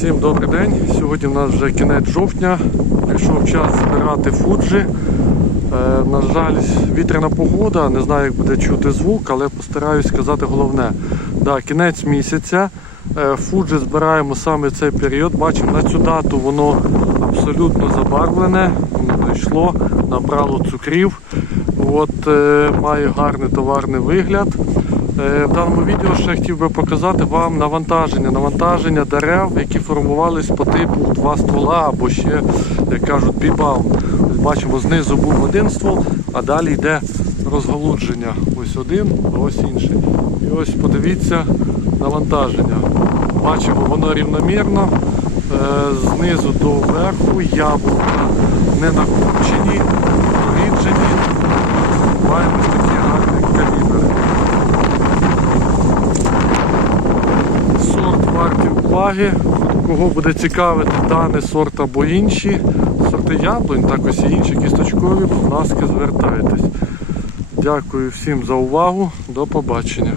Всім добрий день. Сьогодні в нас вже кінець жовтня. Прийшов час збирати фуджі. Е, на жаль, вітряна погода, не знаю, як буде чути звук, але постараюсь сказати головне. Да, кінець місяця. Е, фуджі збираємо саме цей період. Бачимо, на цю дату воно абсолютно забарвлене, дійшло, набрало цукрів. От, е, має гарний товарний вигляд. Е, В даному відео ще хотів би показати вам навантаження, навантаження дерев, які формувались по типу два ствола або ще, як кажуть, бібаум. Ось Бачимо, знизу був один ствол, а далі йде розгалудження. Ось один, а ось інший. І ось подивіться навантаження. Бачимо, воно рівномірно. е, Знизу до верху яблука не накопчені, уваги. Кого буде цікавити даний сорт або інші сорти яблунь, також і інші кісточкові, будь ласка, звертайтесь. Дякую всім за увагу. До побачення.